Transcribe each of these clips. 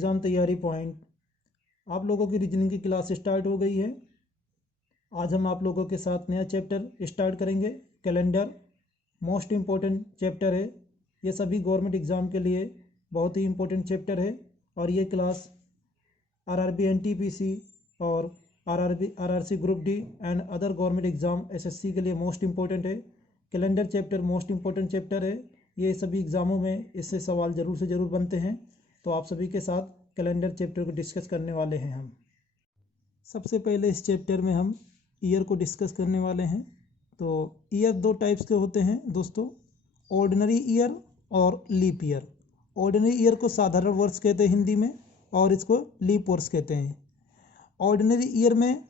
Exam तैयारी point. आप लोगों की रीजनिंग की क्लास स्टार्ट हो गई है। आज हम आप लोगों के साथ नया चैप्टर स्टार्ट करेंगे। कैलेंडर मोस्ट इम्पोर्टेंट चैप्टर है। ये सभी गवर्नमेंट एग्ज़ाम के लिए बहुत ही इम्पोर्टेंट चैप्टर है और ये क्लास आरआरबी एनटीपीसी और RRC group D and other government exam SSC के लिए मोस्ट इम्पोर्टेंट है। Calendar chapter most important chapter है। ये सभी एग्ज़ामों में इससे सवाल ज़रूर से ज़रूर बनते हैं, तो आप सभी के साथ कैलेंडर चैप्टर को डिस्कस करने वाले हैं हम। सबसे पहले इस चैप्टर में हम ईयर को डिस्कस करने वाले हैं। तो ईयर दो टाइप्स के होते हैं दोस्तों, ऑर्डिनरी ईयर और लीप ईयर। ऑर्डिनरी ईयर को साधारण वर्ष कहते हैं हिंदी में, और इसको लीप वर्ष कहते हैं। ऑर्डिनरी ईयर में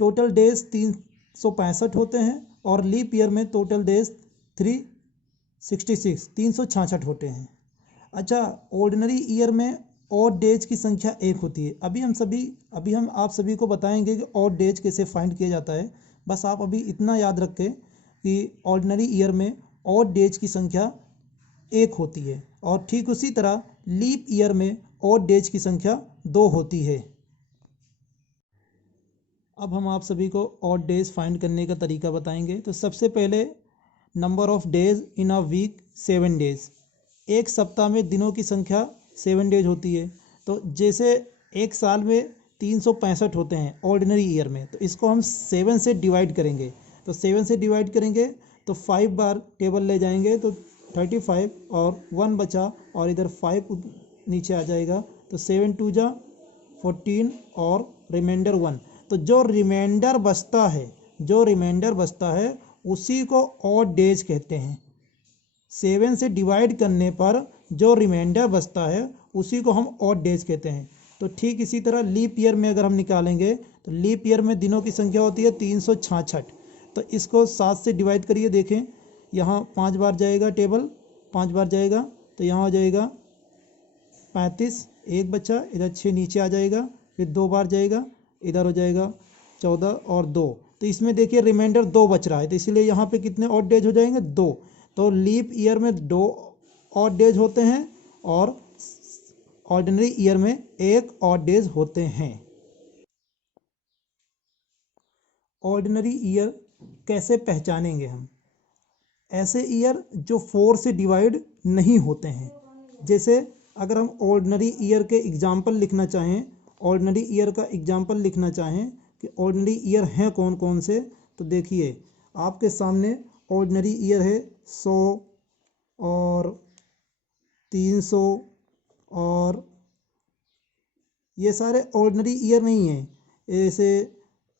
टोटल डेज 365 होते हैं और लीप ईयर में टोटल डेज 366 होते हैं। अच्छा, ऑर्डिनरी ईयर में ऑड डेज की संख्या 1 होती है। अभी हम आप सभी को बताएंगे कि ऑड डेज कैसे फाइंड किया जाता है। बस आप अभी इतना याद रखें कि ऑर्डिनरी ईयर में ऑड डेज की संख्या 1 होती है और ठीक उसी तरह लीप ईयर में ऑड डेज की संख्या 2 होती है। अब हम आप सभी को ऑड डेज फाइंड करने का तरीका बताएंगे। तो सबसे पहले number of days in a week 7 days. एक सप्ताह में दिनों की संख्या 7 डेज होती है। तो जैसे एक साल में 365 होते हैं ऑर्डिनरी ईयर में, तो इसको हम 7 से डिवाइड करेंगे। तो 7 से डिवाइड करेंगे तो 5 बार टेबल ले जाएंगे तो 35 और 1 बचा और इधर 5 नीचे आ जाएगा। तो 7 2 जा 14 और रिमाइंडर 1। तो जो रिमाइंडर बचता है उसी को ऑड डेज कहते हैं। 7 से डिवाइड करने पर जो रिमाइंडर बचता है उसी को हम ऑड डेज कहते हैं। तो ठीक इसी तरह लीप ईयर में अगर हम निकालेंगे तो लीप ईयर में दिनों की संख्या होती है 366। तो इसको 7 से डिवाइड करिए। देखें, यहाँ 5 बार जाएगा टेबल, 5 बार जाएगा तो यहाँ हो जाएगा 35, 1 बचा, इधर 6 नीचे आ जाएगा, फिर 2 बार जाएगा, इधर हो जाएगा 14 और 2। तो इसमें देखिए रिमाइंडर 2 बच रहा है, तो इसीलिए यहाँ पे कितने ऑड डेज हो जाएंगे? 2। तो लीप ईयर में 2 ऑड डेज होते हैं और ऑर्डिनरी ईयर में 1 ऑड डेज होते हैं। ऑर्डिनरी ईयर कैसे पहचानेंगे हम? ऐसे ईयर जो 4 से डिवाइड नहीं होते हैं। जैसे अगर हम ऑर्डिनरी ईयर के एग्जाम्पल लिखना चाहें, ऑर्डिनरी ईयर का एग्जाम्पल लिखना चाहें कि ऑर्डिनरी ईयर हैं कौन कौन से, तो देखिए आपके सामने ऑर्डिनरी ईयर है 100 और 300 और ये सारे ऑर्डिनरी ईयर नहीं हैं। जैसे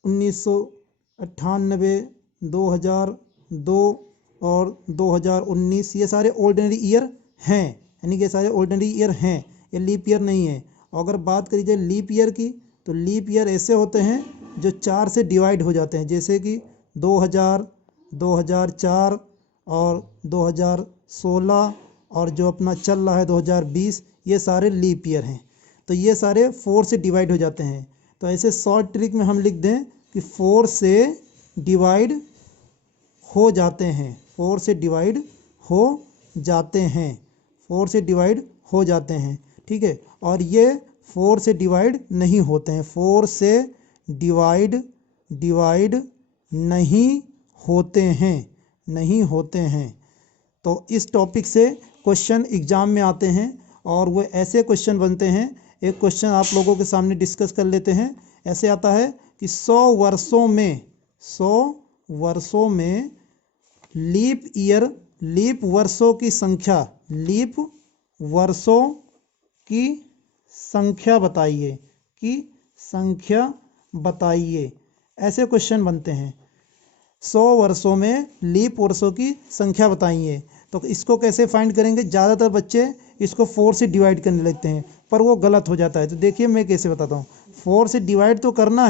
1998, 2002 और 2019 ये सारे ऑर्डिनरी ईयर हैं, यानी कि ये सारे ऑर्डिनरी ईयर हैं, ये लीप ईयर नहीं है। अगर बात करी जाए लीप ईयर की, तो लीप ईयर ऐसे होते हैं जो 4 से डिवाइड हो जाते हैं, जैसे कि 2000, 2004 और 2016 और जो अपना चल रहा है 2020, ये सारे लीप ईयर हैं। तो ये सारे 4 से डिवाइड हो जाते हैं। तो ऐसे शॉर्ट ट्रिक में हम लिख दें कि 4 से डिवाइड हो जाते हैं, 4 से डिवाइड हो जाते हैं, 4 से डिवाइड हो जाते हैं, ठीक है। और ये 4 से डिवाइड नहीं होते हैं, 4 से डिवाइड नहीं होते हैं। तो इस टॉपिक से क्वेश्चन एग्जाम में आते हैं और वो ऐसे क्वेश्चन बनते हैं। एक क्वेश्चन आप लोगों के सामने डिस्कस कर लेते हैं। ऐसे आता है कि 100 वर्षों में लीप वर्षों की संख्या बताइए। ऐसे क्वेश्चन बनते हैं, 100 वर्षों में लीप वर्षों की संख्या बताइए। तो इसको कैसे फाइंड करेंगे? ज़्यादातर बच्चे इसको 4 से डिवाइड करने लगते हैं, पर वो गलत हो जाता है। तो देखिए मैं कैसे बताता हूँ। 4 से डिवाइड तो करना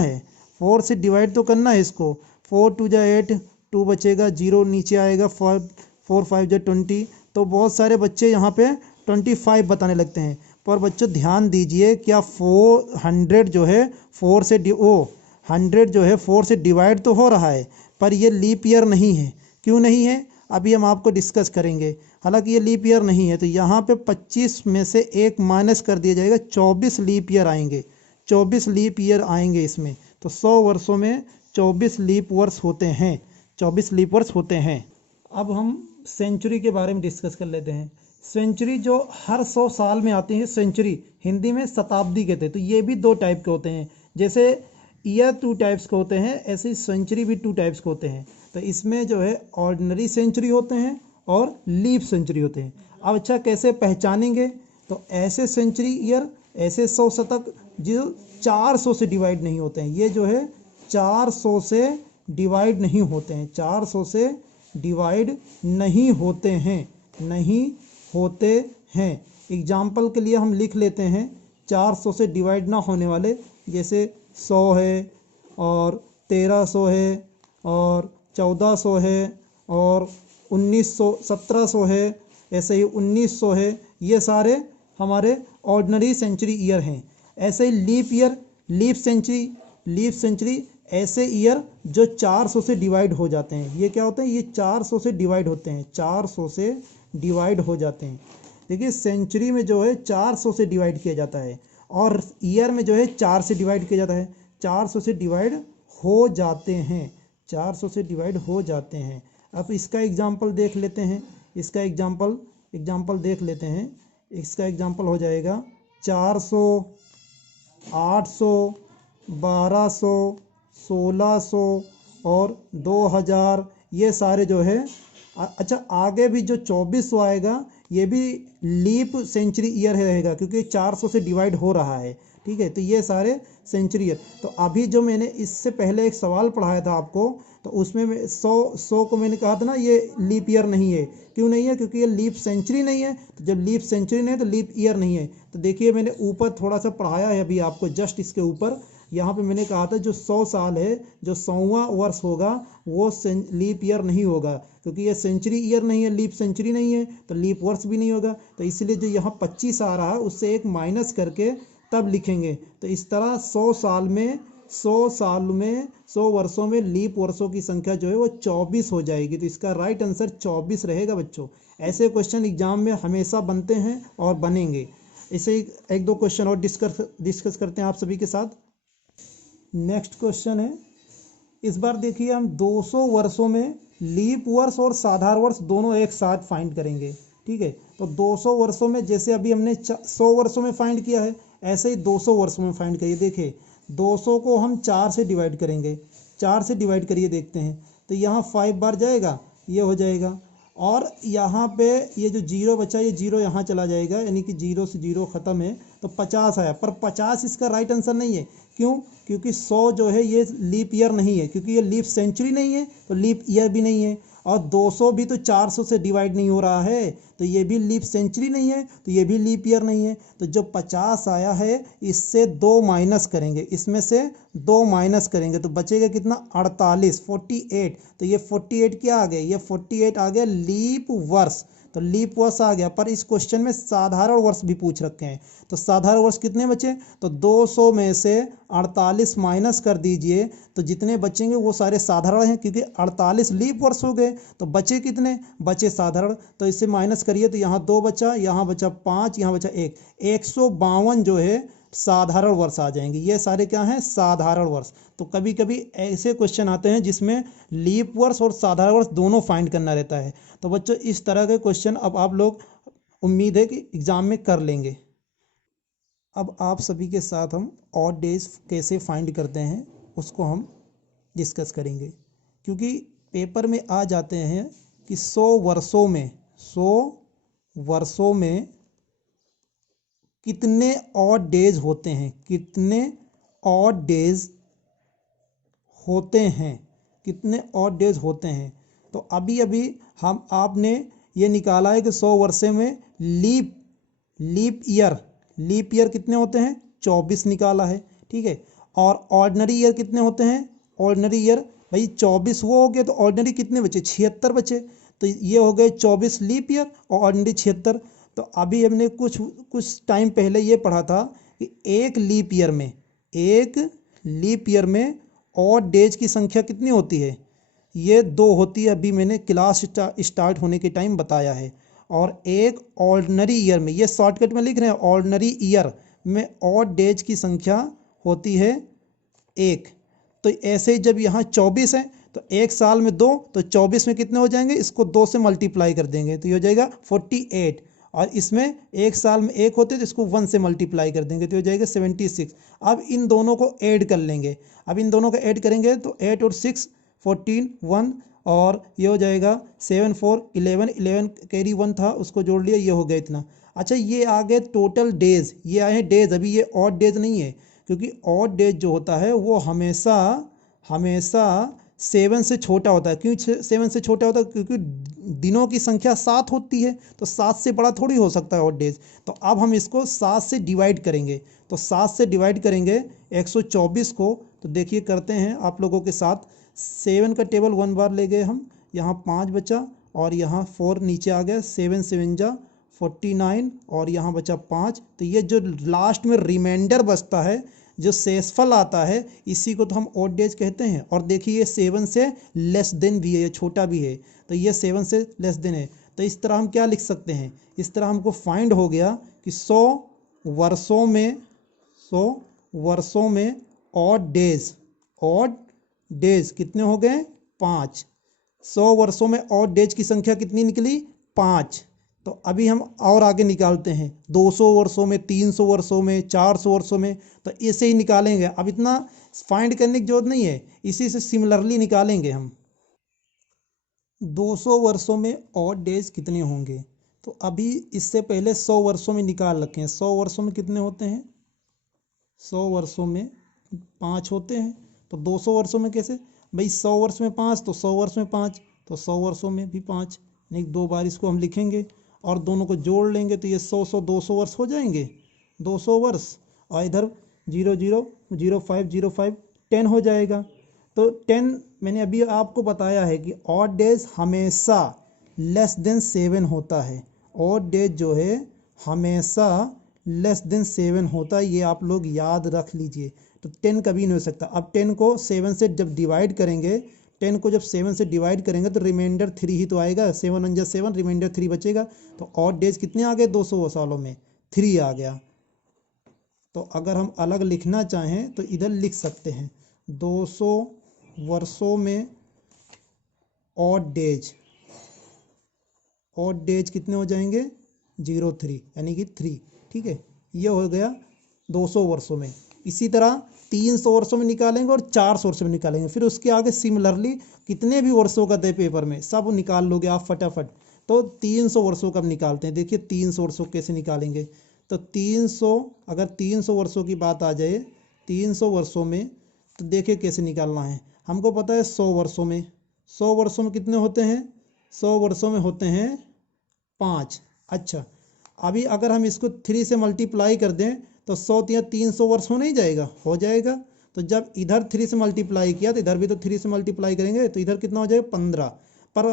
है, इसको 4 2 जा 8, 2 बचेगा, 0 नीचे आएगा, 4 5 जा 20। तो बहुत सारे बच्चे यहाँ पे 25 बताने लगते हैं। पर बच्चों ध्यान दीजिए, क्या 100 जो है 4 से डिवाइड तो हो रहा है, पर ये लीप ईयर नहीं है। क्यों नहीं है? अभी हम आपको डिस्कस करेंगे। हालांकि ये लीप ईयर नहीं है, तो यहाँ पे 25 में से एक माइनस कर दिया जाएगा, 24 लीप ईयर आएंगे, 24 लीप ईयर आएंगे इसमें। तो 100 वर्षों में 24 लीप वर्ष होते हैं, 24 लीप वर्ष होते हैं। अब हम सेंचुरी के बारे में डिस्कस कर लेते हैं। सेंचुरी जो हर 100 साल में आती है, सेंचुरी हिंदी में शताब्दी कहते हैं। तो ये भी 2 टाइप के होते हैं, जैसे ईयर 2 टाइप्स के होते हैं, ऐसे ही सेंचुरी भी 2 टाइप्स के होते हैं। तो इसमें जो है ऑर्डिनरी सेंचुरी होते हैं और लीप सेंचुरी होते हैं। अब अच्छा कैसे पहचानेंगे, तो ऐसे सेंचुरी ईयर, ऐसे 100 शतक जो 400 से डिवाइड नहीं होते हैं, ये जो है 400 से डिवाइड नहीं होते हैं, 400 से डिवाइड नहीं होते हैं, नहीं होते हैं। एग्जाम्पल के लिए हम लिख लेते हैं 400 से डिवाइड ना होने वाले, जैसे 100 है और 1300 है और 1400 है और 1900 1700 है, ऐसे ही 1900 है, ये सारे हमारे ऑर्डिनरी सेंचुरी ईयर हैं। ऐसे ही लीप ईयर, लीप सेंचुरी ऐसे ईयर जो 400 से डिवाइड हो जाते हैं। ये क्या होते हैं, ये 400 से डिवाइड होते हैं, 400 से डिवाइड हो जाते हैं। देखिए सेंचुरी में जो है 400 से डिवाइड किया जाता है और ईयर में जो है 4 से डिवाइड किया जाता है, 400 से डिवाइड हो जाते हैं, 400 से डिवाइड हो जाते हैं। अब इसका एग्जाम्पल देख लेते हैं, इसका एग्जाम्पल देख लेते हैं। इसका एग्जाम्पल हो जाएगा 400, 800, 1200, 1600 और 2000, ये सारे जो है। अच्छा आगे भी जो 2400 आएगा ये भी लीप सेंचुरी ईयर रहेगा, क्योंकि 400 से डिवाइड हो रहा है, ठीक है। तो ये सारे सेंचुरी ईयर। तो अभी जो मैंने इससे पहले एक सवाल पढ़ाया था आपको, तो उसमें 100 को मैंने कहा था ना ये लीप ईयर नहीं है। क्यों नहीं है, क्योंकि ये लीप सेंचुरी नहीं है। तो जब लीप सेंचुरी नहीं है तो लीप ईयर नहीं है। तो देखिए मैंने ऊपर थोड़ा सा पढ़ाया है अभी आपको, जस्ट इसके ऊपर यहाँ पे मैंने कहा था जो 100 साल है, जो 100वां वर्ष होगा वो लीप ईयर नहीं होगा, क्योंकि ये सेंचुरी ईयर नहीं है, लीप सेंचुरी नहीं है, तो लीप वर्ष भी नहीं होगा। तो इसलिए जो यहाँ 25 आ रहा है उससे एक माइनस करके तब लिखेंगे। तो इस तरह 100 वर्षों में लीप वर्षों की संख्या जो है वो 24 हो जाएगी। तो इसका राइट आंसर 24 रहेगा बच्चों। ऐसे क्वेश्चन एग्जाम में हमेशा बनते हैं और बनेंगे। इसे एक दो क्वेश्चन और डिस्कस करते हैं आप सभी के साथ। नेक्स्ट क्वेश्चन है, इस बार देखिए हम 200 वर्षों में लीप वर्ष और साधारण वर्ष दोनों एक साथ फाइंड करेंगे, ठीक है। तो 200 वर्षों में जैसे अभी हमने 100 वर्षों में फाइंड किया है, ऐसे ही 200 वर्षों में फाइंड करिए। देखिए 200 को हम 4 से डिवाइड करेंगे, 4 से डिवाइड करिए, देखते हैं। तो यहाँ 5 बार जाएगा, ये हो जाएगा, और यहाँ पे ये जो 0 बचा ये 0 यहाँ चला जाएगा, यानी कि 0 से 0 ख़त्म है। तो 50 आया, पर 50 इसका राइट आंसर नहीं है। क्यों, क्योंकि 100 जो है ये लीप ईयर नहीं है, क्योंकि ये लीप सेंचुरी नहीं है, तो लीप ईयर भी नहीं है। और 200 भी तो 400 से डिवाइड नहीं हो रहा है, तो ये भी लीप सेंचुरी नहीं है, तो ये भी लीप ईयर नहीं है। तो जो 50 आया है इससे 2 माइनस करेंगे, इसमें से 2 माइनस करेंगे तो बचेगा कितना, 48, 48। तो ये 48 क्या आ गया, ये 48 आ गया लीप वर्ष। तो लीप वर्ष आ गया। पर इस क्वेश्चन में साधारण वर्ष भी पूछ रखे हैं, तो साधारण वर्ष कितने बचे, तो 200 में से 48 माइनस कर दीजिए, तो जितने बचेंगे वो सारे साधारण हैं, क्योंकि 48 लीप वर्ष हो गए। तो बचे कितने, बचे साधारण। तो इससे माइनस करिए, तो यहाँ 2 बचा, यहाँ बचा 5, यहाँ बचा 1, 152 जो है साधारण वर्ष आ जाएंगे। ये सारे क्या हैं, साधारण वर्ष। तो कभी कभी ऐसे क्वेश्चन आते हैं जिसमें लीप वर्ष और साधारण वर्ष दोनों फाइंड करना रहता है। तो बच्चों इस तरह के क्वेश्चन अब आप लोग उम्मीद है कि एग्जाम में कर लेंगे। अब आप सभी के साथ हम ऑड डेज कैसे फाइंड करते हैं उसको हम डिस्कस करेंगे, क्योंकि पेपर में आ जाते हैं कि 100 वर्षों में कितने ऑड डेज होते हैं, कितने ऑड डेज होते हैं, कितने ऑड डेज होते हैं। तो अभी अभी हम आपने ये निकाला है कि 100 वर्षों में लीप ईयर कितने होते हैं, 24 निकाला है, ठीक है। और ऑर्डिनरी ईयर कितने होते हैं, ऑर्डिनरी ईयर भाई 24 वो हो गए, तो ऑर्डिनरी कितने बचे, 76 बचे। तो ये हो गए 24 लीप ईयर और ऑर्डिनरी 76। तो अभी हमने कुछ टाइम पहले ये पढ़ा था कि एक लीप ईयर में ऑड डेज की संख्या कितनी होती है, ये 2 होती है। अभी मैंने क्लास स्टार्ट होने के टाइम बताया है। और एक ऑर्डिनरी ईयर में, ये शॉर्टकट में लिख रहे हैं, ऑर्डिनरी ईयर में ऑड डेज की संख्या होती है 1। तो ऐसे ही जब यहाँ 24 है तो एक साल में 2, तो 24 में कितने हो जाएंगे, इसको 2 से मल्टीप्लाई कर देंगे तो ये हो जाएगा 48। और इसमें एक साल में 1 होते तो इसको 1 से मल्टीप्लाई कर देंगे तो हो जाएगा 76। अब इन दोनों को ऐड कर लेंगे, अब इन दोनों को ऐड करेंगे तो 8 और 6 14 1, और ये हो जाएगा 7 4 11, 11 कैरी 1 था उसको जोड़ लिया, ये हो गया इतना। अच्छा ये आ गए टोटल डेज, ये आए हैं डेज, अभी ये ऑड डेज नहीं है, क्योंकि ऑड डेज जो होता है वो हमेशा हमेशा 7 से छोटा होता है। क्यों 7 से छोटा होता है, क्योंकि दिनों की संख्या 7 होती है, तो 7 से बड़ा थोड़ी हो सकता है ऑड डेज। तो अब हम इसको 7 से डिवाइड करेंगे, तो 7 से डिवाइड करेंगे 124 को, तो देखिए करते हैं आप लोगों के साथ। 7 का टेबल 1 बार ले गए हम, यहाँ 5 बचा और यहाँ 4 नीचे आ गया, 7 7 जा 49 और यहाँ बचा 5। तो ये जो लास्ट में रिमाइंडर बचता है, जो शेषफल आता है, इसी को तो हम ऑड डेज कहते हैं। और देखिए ये 7 से लेस देन भी है, ये छोटा भी है, तो ये 7 से लेस देन है। तो इस तरह हम क्या लिख सकते हैं, इस तरह हमको फाइंड हो गया कि 100 वर्षों में ऑड डेज कितने हो गए, 5। 100 वर्षों में ऑड डेज की संख्या कितनी निकली, 5। तो अभी हम और आगे निकालते हैं, 200 वर्षों में, 300 वर्षों में, 400 वर्षों में, तो ऐसे ही निकालेंगे। अब इतना फाइंड करने की जरूरत नहीं है, इसी से सिमिलरली निकालेंगे हम। 200 वर्षों में ऑड डेज कितने होंगे, तो अभी इससे पहले 100 वर्षों में निकाल रखे हैं। 100 वर्षों में कितने होते हैं, 100 वर्षों में 5 होते हैं। तो 200 वर्षों में कैसे भाई, 100 वर्ष में 5 तो 100 वर्ष में 5, तो 100 वर्षों में भी 5, नहीं 2 बार इसको हम लिखेंगे और दोनों को जोड़ लेंगे तो ये 100 200 वर्ष हो जाएंगे, 200 वर्ष। और इधर 0 0 0 5 0 5 10 हो जाएगा। तो 10 मैंने अभी आपको बताया है कि ऑड डेज हमेशा लेस देन 7 होता है, ऑड डेज जो है हमेशा लेस देन 7 होता है, ये आप लोग याद रख लीजिए। तो 10 कभी नहीं हो सकता। अब 10 को 7 से जब डिवाइड करेंगे, 10 को जब 7 से डिवाइड करेंगे तो रिमाइंडर 3 ही तो आएगा, 7 1 7, रिमाइंडर 3 बचेगा। तो ऑड डेज कितने आ गए 200 सालों में, 3 आ गया। तो अगर हम अलग लिखना चाहें तो इधर लिख सकते हैं 200 वर्षों में ऑड डेज कितने हो जाएंगे, 03 यानी कि 3, ठीक है। ये हो गया 200 वर्षों में। इसी तरह 300 वर्षों में निकालेंगे और 400 वर्षों में निकालेंगे, फिर उसके आगे सिमिलरली कितने भी वर्षों का दे पेपर में सब निकाल लोगे आप फटाफट। तो 300 वर्षों का निकालते हैं, देखिए 300 वर्षों कैसे निकालेंगे। तो 300, अगर 300 वर्षों की बात आ जाए, 300 वर्षों में तो देखिए कैसे निकालना है। हमको पता है 100 वर्षों में, 100 वर्षों में कितने होते हैं, 100 वर्षों में होते हैं 5। अच्छा अभी अगर हम इसको 3 से मल्टीप्लाई कर दें तो 100 या 300 वर्ष हो नहीं जाएगा, हो जाएगा। तो जब इधर 3 से मल्टीप्लाई किया तो इधर भी तो 3 से मल्टीप्लाई करेंगे, तो इधर कितना हो जाएगा 15। पर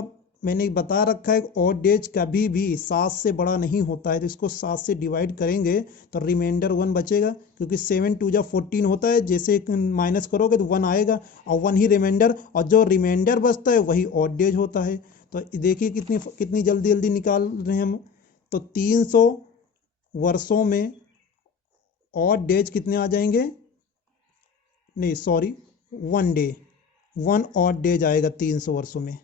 मैंने बता रखा है ऑड डेज कभी भी 7 से बड़ा नहीं होता है, तो इसको 7 से डिवाइड करेंगे तो रिमाइंडर 1 बचेगा, क्योंकि 7 2 जा 14 होता है, जैसे माइनस करोगे तो 1 आएगा और 1 ही रिमाइंडर, और जो रिमाइंडर बचता है वही ऑड डेज होता है। तो देखिए कितनी जल्दी जल्दी निकाल रहे हैं हम। तो 300 वर्षों में ऑड डेज कितने आ जाएंगे, नहीं सॉरी 1 डे, 1 ऑड डेज आएगा 300 वर्षों में।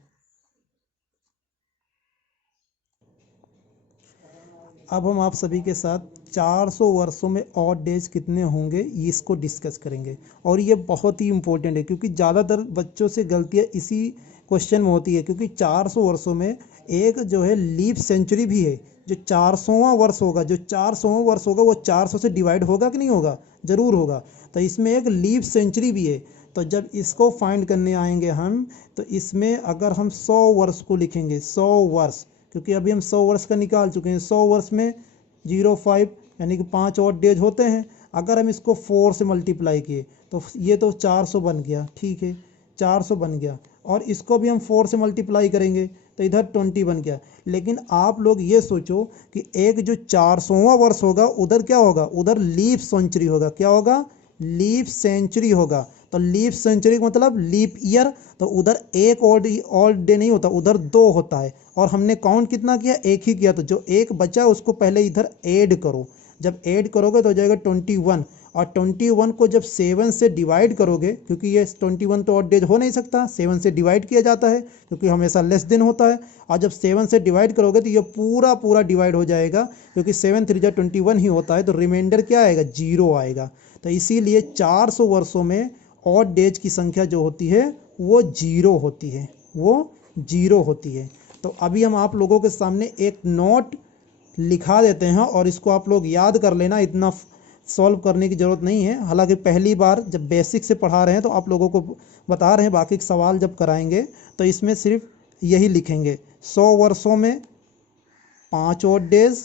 अब हम आप सभी के साथ 400 वर्षों में ऑड डेज कितने होंगे इसको डिस्कस करेंगे, और ये बहुत ही इम्पोर्टेंट है क्योंकि ज़्यादातर बच्चों से गलतियाँ इसी क्वेश्चन में होती है। क्योंकि 400 वर्षों में एक जो है लीप सेंचुरी भी है, जो 400वां वर्ष होगा, जो 400वां वर्ष होगा वो 400 से डिवाइड होगा कि नहीं होगा, ज़रूर होगा। तो इसमें एक लीप सेंचुरी भी है। तो जब इसको फाइंड करने आएंगे हम, तो इसमें अगर हम 100 वर्ष को लिखेंगे, 100 वर्ष, क्योंकि अभी हम 100 वर्ष का निकाल चुके हैं, 100 वर्ष में 05 यानी कि 5 ऑड डेज होते हैं। अगर हम इसको 4 से मल्टीप्लाई किए तो ये तो 400 बन गया, ठीक है 400 बन गया, और इसको भी हम 4 से मल्टीप्लाई करेंगे तो इधर 20 बन गया। लेकिन आप लोग ये सोचो कि एक जो 400वां वर्ष होगा उधर क्या होगा, उधर लीप सेंचुरी होगा, क्या होगा, लीप सेंचुरी होगा। तो लीप सेंचुरी का मतलब लीप ईयर, तो उधर एक ऑड डे नहीं होता, उधर 2 होता है। और हमने काउंट कितना किया, एक ही किया, तो जो एक बचा उसको पहले इधर ऐड करो। जब ऐड करोगे तो हो जाएगा 21, और 21 को जब 7 से डिवाइड करोगे, क्योंकि ये 21 तो ऑड डेज हो नहीं सकता, 7 से डिवाइड किया जाता है क्योंकि हमेशा लेस दिन होता है। और जब 7 से डिवाइड करोगे तो ये पूरा पूरा डिवाइड हो जाएगा, क्योंकि 7 3 21 ही होता है, तो रिमाइंडर क्या आएगा, 0 आएगा। तो इसीलिए 400 वर्षों में ऑड डेज की संख्या जो होती है वो 0 होती है, वो 0 होती है। तो अभी हम आप लोगों के सामने एक नोट लिखा देते हैं और इसको आप लोग याद कर लेना, इतना सॉल्व करने की ज़रूरत नहीं है। हालांकि पहली बार जब बेसिक से पढ़ा रहे हैं तो आप लोगों को बता रहे हैं, बाकी सवाल जब कराएंगे तो इसमें सिर्फ यही लिखेंगे, 100 वर्षों में 5 ऑड डेज,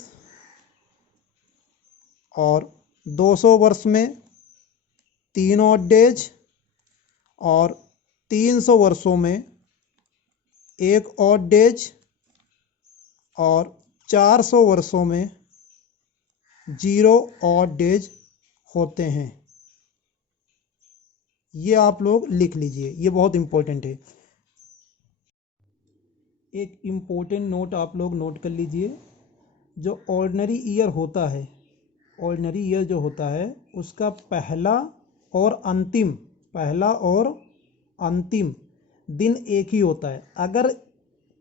और 200 वर्ष में 3 ऑड डेज, और 300 वर्षों में 1 ऑड डेज, और 400 वर्षों में 0 ऑड डेज होते हैं। ये आप लोग लिख लीजिए, ये बहुत इम्पोर्टेंट है। एक इम्पोर्टेंट नोट आप लोग नोट कर लीजिए, जो ऑर्डिनरी ईयर होता है, ऑर्डिनरी ईयर जो होता है उसका पहला और अंतिम दिन एक ही होता है। अगर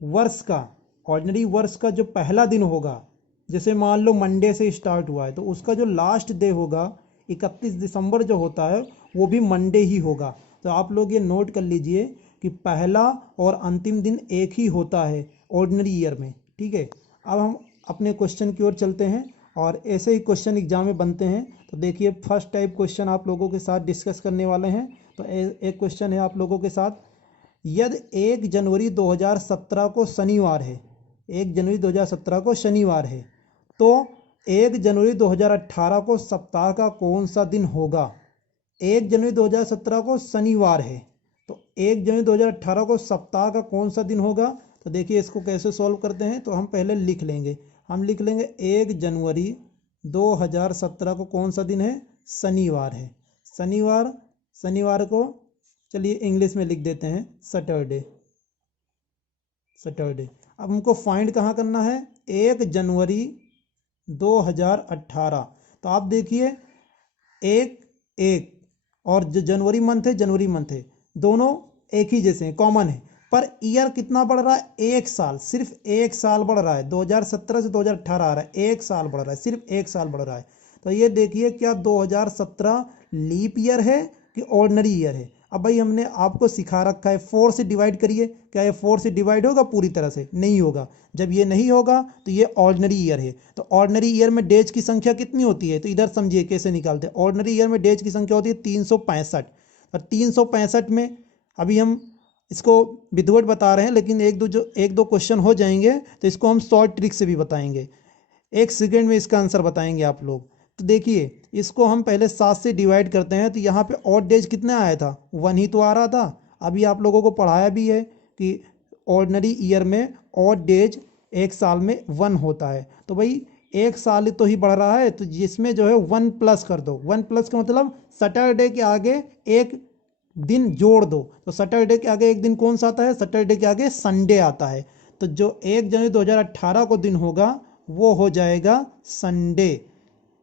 वर्ष का, ऑर्डिनरी वर्ष का जो पहला दिन होगा, जैसे मान लो मंडे से स्टार्ट हुआ है, तो उसका जो लास्ट डे होगा 31 दिसंबर जो होता है वो भी मंडे ही होगा। तो आप लोग ये नोट कर लीजिए कि पहला और अंतिम दिन एक ही होता है ऑर्डिनरी ईयर में, ठीक है। अब हम अपने क्वेश्चन की ओर चलते हैं, और ऐसे ही क्वेश्चन एग्जाम में बनते हैं। तो देखिए फर्स्ट टाइप क्वेश्चन आप लोगों के साथ डिस्कस करने वाले हैं। तो एक क्वेश्चन है आप लोगों के साथ, यदि 1 जनवरी 2017 को शनिवार है, 1 जनवरी 2017 को शनिवार है, तो 1 जनवरी 2018 को सप्ताह का कौन सा दिन होगा। 1 जनवरी 2017 को शनिवार है, तो 1 जनवरी 2018 को सप्ताह का कौन सा दिन होगा। तो देखिए इसको कैसे सॉल्व करते हैं, तो हम पहले लिख लेंगे, 1 जनवरी 2017 को कौन सा दिन है, शनिवार है। शनिवार को चलिए इंग्लिश में लिख देते हैं सैटरडे। अब हमको फाइंड कहाँ करना है, 1 जनवरी 2018। तो आप देखिए एक और जो जनवरी मंथ है, दोनों एक ही जैसे हैं, कॉमन है, पर ईयर कितना बढ़ रहा है, 1 साल, सिर्फ 1 साल बढ़ रहा है। 2017 से 2018 आ रहा है, 1 साल बढ़ रहा है, सिर्फ 1 साल बढ़ रहा है। तो ये देखिए क्या 2017 लीप ईयर है कि ऑर्डिनरी ईयर है। अब भाई हमने आपको सिखा रखा है 4 से डिवाइड करिए, क्या ये 4 से डिवाइड होगा पूरी तरह से, नहीं होगा। जब ये नहीं होगा तो ये ऑर्डिनरी ईयर है। तो ऑर्डिनरी ईयर में डेज की संख्या कितनी होती है, तो इधर समझिए कैसे निकालते हैं। ऑर्डिनरी ईयर में डेज की संख्या होती है 365, और 365 में अभी हम इसको विधवट बता रहे हैं, लेकिन एक दो क्वेश्चन हो जाएंगे तो इसको हम शॉर्ट ट्रिक से भी बताएंगे, 1 सेकेंड में इसका आंसर बताएंगे आप लोग। तो देखिए इसको हम पहले 7 से डिवाइड करते हैं, तो यहाँ पे ऑड डेज कितना आया था, 1 ही तो आ रहा था। अभी आप लोगों को पढ़ाया भी है कि ऑर्डिनरी ईयर में ऑड डेज 1 साल में 1 होता है। तो भाई 1 साल तो ही बढ़ रहा है, तो जिसमें जो है 1 प्लस कर दो। 1 प्लस का मतलब सैटरडे के आगे एक दिन जोड़ दो। तो सैटरडे के आगे एक दिन कौन सा आता है, सैटरडे के आगे संडे आता है। तो जो 1 जनवरी 2018 को दिन होगा वो हो जाएगा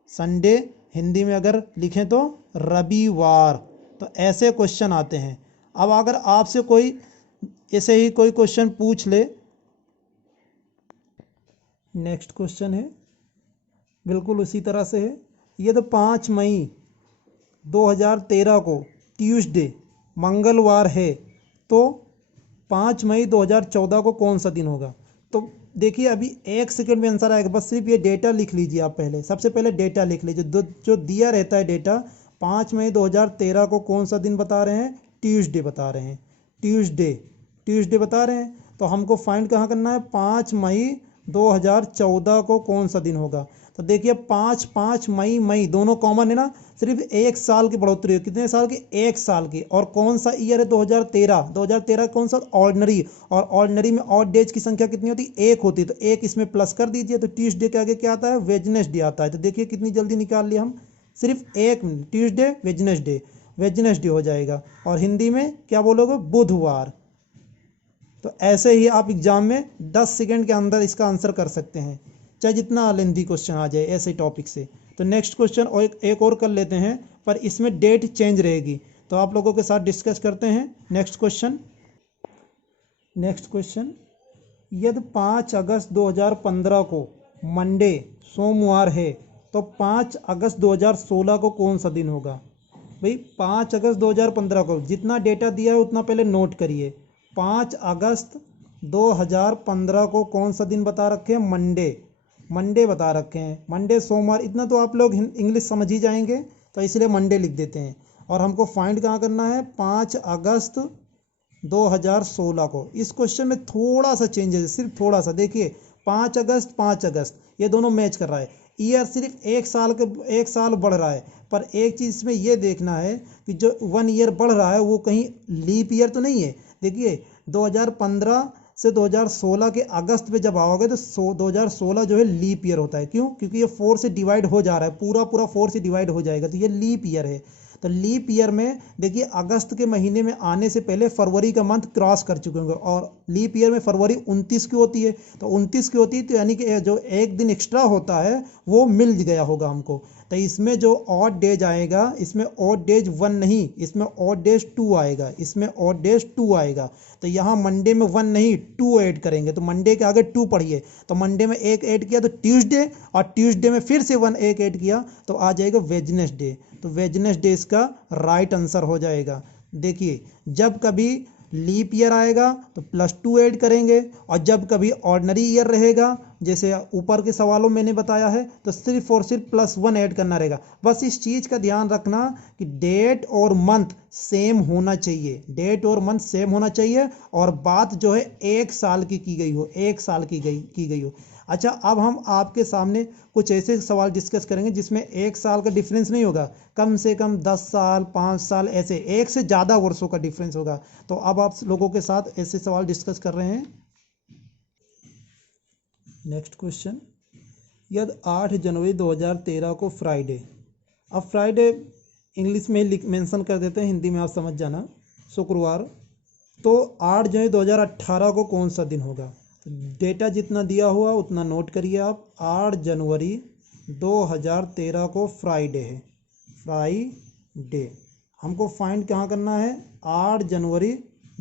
संडे हिंदी में अगर लिखें तो रविवार। तो ऐसे क्वेश्चन आते हैं। अब अगर आपसे कोई ऐसे ही कोई क्वेश्चन पूछ ले, नेक्स्ट क्वेश्चन है बिल्कुल उसी तरह से है। ये तो 5 मई 2013 को ट्यूसडे मंगलवार है, तो 5 मई 2014 को कौन सा दिन होगा। तो देखिए अभी 1 सेकंड में आंसर आएगा, बस सिर्फ ये डेटा लिख लीजिए आप पहले, सबसे पहले डेटा लिख लीजिए। जो दिया रहता है डेटा, 5 मई 2013 को कौन सा दिन बता रहे हैं, ट्यूसडे बता रहे हैं, ट्यूसडे बता रहे हैं। तो हमको फाइंड कहाँ करना है, 5 मई 2014 को कौन सा दिन होगा। तो देखिए 5 मई दोनों कॉमन है ना, सिर्फ 1 साल की बढ़ोतरी है। कितने साल की, 1 साल की। और कौन सा ईयर है, 2013 कौन सा, ऑर्डिनरी। और ऑर्डिनरी में ऑड डेज की संख्या कितनी होती है, 1 होती है। तो 1 इसमें प्लस कर दीजिए, तो ट्यूसडे के आगे क्या आता है, वेडनेसडे आता है। तो देखिए कितनी जल्दी निकाल लिया हम, सिर्फ 1 मिनट, ट्यूसडे वेडनेसडे। वेडनेसडे हो जाएगा। और हिंदी में क्या बोलोगे? बुधवार। तो ऐसे ही आप एग्जाम में 10 सेकंड के अंदर इसका आंसर कर सकते हैं, चाहे जितना लेंथी क्वेश्चन आ जाए ऐसे टॉपिक से। तो नेक्स्ट क्वेश्चन और एक और कर लेते हैं, पर इसमें डेट चेंज रहेगी, तो आप लोगों के साथ डिस्कस करते हैं। नेक्स्ट क्वेश्चन, यदि 5 अगस्त 2015 को मंडे सोमवार है तो 5 अगस्त 2016 को कौन सा दिन होगा? भाई 5 अगस्त 2015 को जितना डेटा दिया है उतना पहले नोट करिए। 5 अगस्त 2015 को कौन सा दिन बता रखे हैं? मंडे बता रखे हैं। मंडे सोमवार, इतना तो आप लोग इंग्लिश समझ ही जाएंगे, तो इसलिए मंडे लिख देते हैं। और हमको फाइंड कहाँ करना है? 5 अगस्त 2016 को। इस क्वेश्चन में थोड़ा सा चेंजेस है, सिर्फ थोड़ा सा। देखिए 5 अगस्त ये दोनों मैच कर रहा है। ईयर सिर्फ एक साल बढ़ रहा है, पर एक चीज़ इसमें ये देखना है कि जो 1 ईयर बढ़ रहा है वो कहीं लीप ईयर तो नहीं है। देखिए 2015 से 2016 के अगस्त में जब आओगे तो 2016 जो है लीप ईयर होता है। क्यों? क्योंकि ये 4 से डिवाइड हो जा रहा है, पूरा 4 से डिवाइड हो जाएगा, तो ये लीप ईयर है। तो लीप ईयर में देखिए अगस्त के महीने में आने से पहले फरवरी का मंथ क्रॉस कर चुके होंगे, और लीप ईयर में फरवरी 29 की होती है, तो 29 की होती है, तो यानी कि जो एक दिन एक्स्ट्रा होता है वो मिल गया होगा हमको। तो इसमें जो ऑड डेज आएगा, इसमें ऑड डेज 1 नहीं, इसमें ऑड डेज 2 आएगा, इसमें ऑड डेज 2 आएगा। तो यहाँ मंडे में 1 नहीं 2 ऐड करेंगे, तो मंडे के आगे 2 पढ़िए। तो मंडे में 1 ऐड किया तो ट्यूसडे, और ट्यूसडे में फिर से 1 ऐड किया तो आ जाएगा वेडनेसडे। तो वेडनेसडे इसका राइट आंसर हो जाएगा। देखिए जब कभी लीप ईयर आएगा तो +2 ऐड करेंगे, और जब कभी ऑर्डिनरी ईयर रहेगा, जैसे ऊपर के सवालों में मैंने बताया है, तो सिर्फ और सिर्फ +1 ऐड करना रहेगा। बस इस चीज़ का ध्यान रखना कि डेट और मंथ सेम होना चाहिए, डेट और मंथ सेम होना चाहिए, और बात जो है 1 साल की गई हो, 1 साल की गई हो। अच्छा, अब हम आपके सामने कुछ ऐसे सवाल डिस्कस करेंगे जिसमें 1 साल का डिफरेंस नहीं होगा, कम से कम 10 साल 5 साल ऐसे 1 से ज़्यादा वर्षों का डिफरेंस होगा। तो अब आप लोगों के साथ ऐसे सवाल डिस्कस कर रहे हैं। नेक्स्ट क्वेश्चन, यदि 8 जनवरी 2013 को फ्राइडे, अब फ्राइडे इंग्लिश में मेंशन कर देते हैं, हिंदी में आप समझ जाना, शुक्रवार, तो 8 जनवरी 2018 को कौन सा दिन होगा? डेटा जितना दिया हुआ उतना नोट करिए आप। 8 जनवरी 2013 को फ्राइडे है, फ्राइडे। हमको फाइंड कहाँ करना है? 8 जनवरी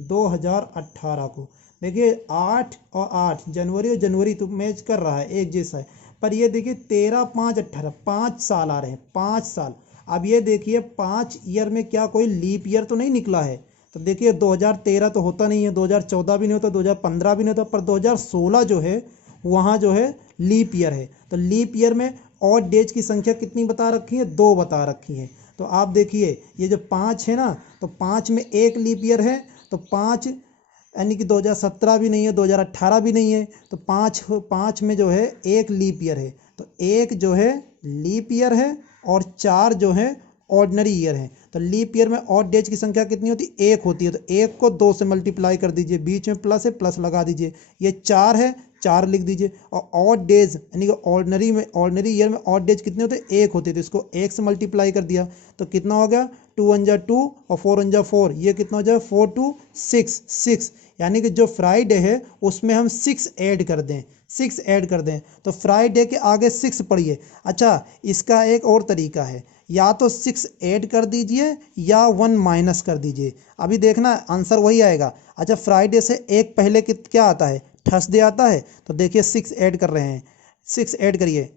2018 को। देखिए 8 और 8 जनवरी और जनवरी तो मैच कर रहा है, एक जैसा है, पर ये देखिए 13 5 18 5 साल आ रहे हैं, 5 साल। अब ये देखिए 5 ईयर में क्या कोई लीप ईयर तो नहीं निकला है? तो देखिए 2013 तो होता नहीं है, 2014 भी नहीं होता, 2015 भी नहीं होता, पर 2016 जो है वहाँ जो है लीप ईयर है। तो लीप ईयर में ऑड डेज की संख्या कितनी बता रखी है? 2 बता रखी है। तो आप देखिए ये जो 5 है ना, तो 5 में 1 लीप ईयर है, तो 5 यानी कि 2017 भी नहीं है, 2018 भी नहीं है, तो 5 में जो है 1 लीप ईयर है। तो 1 जो है लीप ईयर है और 4 जो है ऑर्डिनरी ईयर है। तो लीप ईयर में ऑड डेज की संख्या कितनी होती है? 1 होती है। तो 1 को 2 से मल्टीप्लाई कर दीजिए, बीच में प्लस है, प्लस लगा दीजिए। ये 4 है, 4 लिख दीजिए। और ऑड डेज यानी कि ऑर्डिनरी ईयर में ऑड डेज कितने होते हैं? 1 होते हैं। तो इसको 1 से मल्टीप्लाई कर दिया तो कितना हो गया? 2 1 जा 2 और 4 1 जा 4, ये कितना हो जाए? 4 2 6, यानी कि जो फ्राइडे है उसमें हम 6 ऐड कर दें, 6 ऐड कर दें, तो फ्राइडे के आगे 6 पढ़िए। अच्छा, इसका एक और तरीका है, या तो 6 ऐड कर दीजिए या 1 माइनस कर दीजिए। अभी देखना आंसर वही आएगा। अच्छा, फ्राइडे से एक पहले क्या आता है? थर्सडे आता है। तो देखिए 6 ऐड कर रहे हैं, 6 ऐड करिए।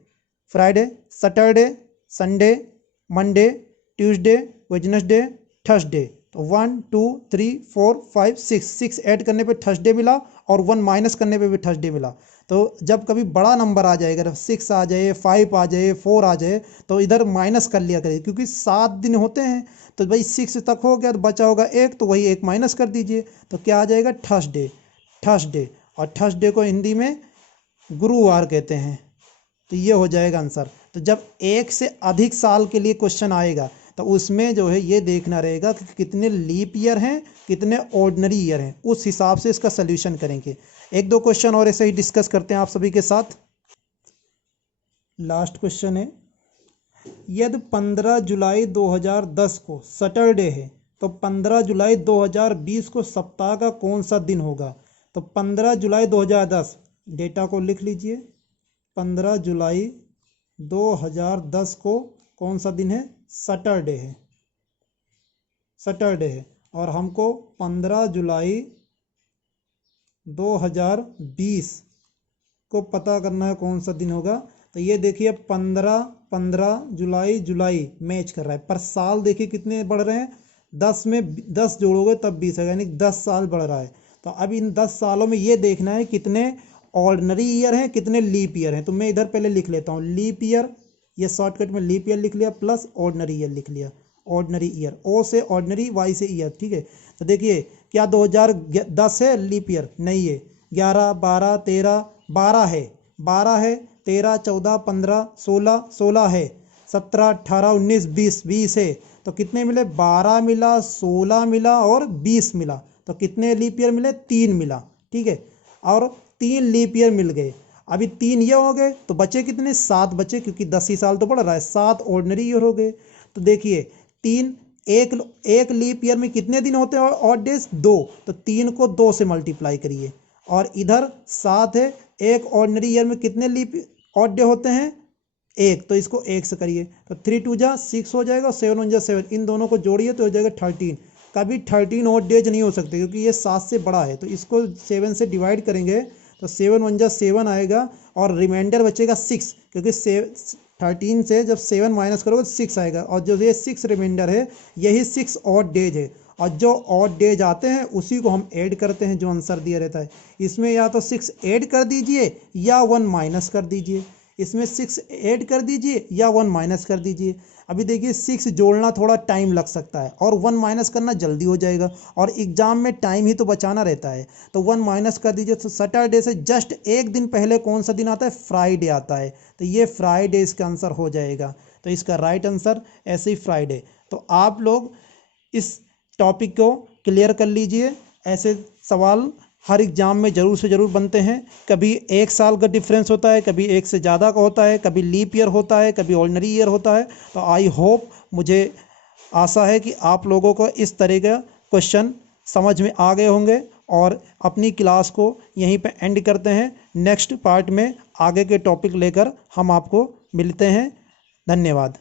Friday, Saturday, Sunday, Monday, Tuesday, Wednesday, Thursday. तो 1 2 3 4 5 6 ऐड करने पे थर्सडे मिला, और 1 माइनस करने पे भी थर्सडे मिला। तो जब कभी बड़ा नंबर आ जाएगा, 6 आ जाए, 5 आ जाए, 4 आ जाए, तो इधर माइनस कर लिया करिए, क्योंकि 7 दिन होते हैं। तो भाई 6 तक हो गया तो बचा होगा 1, तो वही 1 माइनस कर दीजिए, तो क्या आ जाएगा? थर्सडे। और थर्सडे को हिंदी में गुरुवार कहते हैं। तो ये हो जाएगा आंसर। तो जब 1 से अधिक साल के लिए क्वेश्चन आएगा तो उसमें जो है ये देखना रहेगा कि कितने लीप ईयर हैं, कितने ऑर्डिनरी ईयर हैं, उस हिसाब से इसका सल्यूशन करेंगे। 1-2 क्वेश्चन और ऐसे ही डिस्कस करते हैं आप सभी के साथ। लास्ट क्वेश्चन है, यदि 15 जुलाई 2010 को सैटरडे है तो 15 जुलाई 2020 को सप्ताह का कौन सा दिन होगा? तो 15 जुलाई 2010 डेटा को लिख लीजिए। 15 जुलाई 2010 को कौन सा दिन है? सैटरडे है, सैटरडे है। और हमको 15 जुलाई 2020 को पता करना है कौन सा दिन होगा। तो ये देखिए 15 जुलाई मैच कर रहा है, पर साल देखिए कितने बढ़ रहे हैं, 10 में 10 जोड़ोगे तब 20 है, यानी 10 साल बढ़ रहा है। तो अब इन 10 सालों में ये देखना है कितने ऑर्डिनरी ईयर हैं, कितने लीप ईयर हैं। तो मैं इधर पहले लिख लेता हूँ लीप ईयर, ये शॉर्टकट में लीप ईयर लिख लिया, प्लस ऑर्डिनरी ईयर लिख लिया। ऑर्डिनरी ईयर, ओ से ऑर्डिनरी, वाई से ईयर, ठीक है। तो देखिए क्या 2010 है लीप ईयर? नहीं है। 11 12 13 12 है, 12 है, 13 14 15 16 16 है, 17 18 19 20 20 है। तो कितने मिले? 12 मिला, 16 मिला और 20 मिला। तो कितने लीप ईयर मिले? 3 मिला, ठीक है। और 3 लीप ईयर मिल गए। अभी 3 ये हो गए तो बचे कितने? 7 बचे, क्योंकि 10 ही साल तो बढ़ रहा है। 7 ऑर्डिनरी ईयर हो गए। तो देखिए 3 एक लीप ईयर में कितने दिन होते हैं ऑड डेज? 2। तो 3 को 2 से मल्टीप्लाई करिए। और इधर 7 है, एक ऑर्डिनरी ईयर में कितने लीप ऑड डे होते हैं? 1। तो इसको 1 से करिए तो 3 2 जा 6 हो जाएगा, 7 1 जा 7, इन दोनों को जोड़िए तो हो जाएगा 13। कभी 13 ऑड डेज नहीं हो सकते क्योंकि ये 7 से बड़ा है। तो इसको 7 से डिवाइड करेंगे तो 7 1 जा 7 आएगा और रिमाइंडर बचेगा 6, क्योंकि 13 से जब 7 माइनस करोगे तो 6 आएगा। और जो ये 6 रिमाइंडर है यही 6 ऑड डेज है। और जो ऑड डेज आते हैं उसी को हम ऐड करते हैं, जो आंसर दिया रहता है। इसमें या तो 6 ऐड कर दीजिए या 1 माइनस कर दीजिए। इसमें 6 ऐड कर दीजिए या 1 माइनस कर दीजिए। अभी देखिए 6 जोड़ना थोड़ा टाइम लग सकता है और 1 माइनस करना जल्दी हो जाएगा, और एग्जाम में टाइम ही तो बचाना रहता है। तो 1 माइनस कर दीजिए। तो सैटरडे से जस्ट एक दिन पहले कौन सा दिन आता है? फ्राइडे आता है। तो ये फ्राइडे इसका आंसर हो जाएगा। तो इसका राइट आंसर ऐसे ही फ्राइडे। तो आप लोग इस टॉपिक को क्लियर कर लीजिए। ऐसे सवाल हर एग्जाम में ज़रूर से ज़रूर बनते हैं। कभी 1 साल का डिफरेंस होता है, कभी 1 से ज़्यादा का होता है, कभी लीप ईयर होता है, कभी ऑर्डिनरी ईयर होता है। तो आई होप, मुझे आशा है कि आप लोगों को इस तरह का क्वेश्चन समझ में आ गए होंगे। और अपनी क्लास को यहीं पे एंड करते हैं। नेक्स्ट पार्ट में आगे के टॉपिक लेकर हम आपको मिलते हैं। धन्यवाद।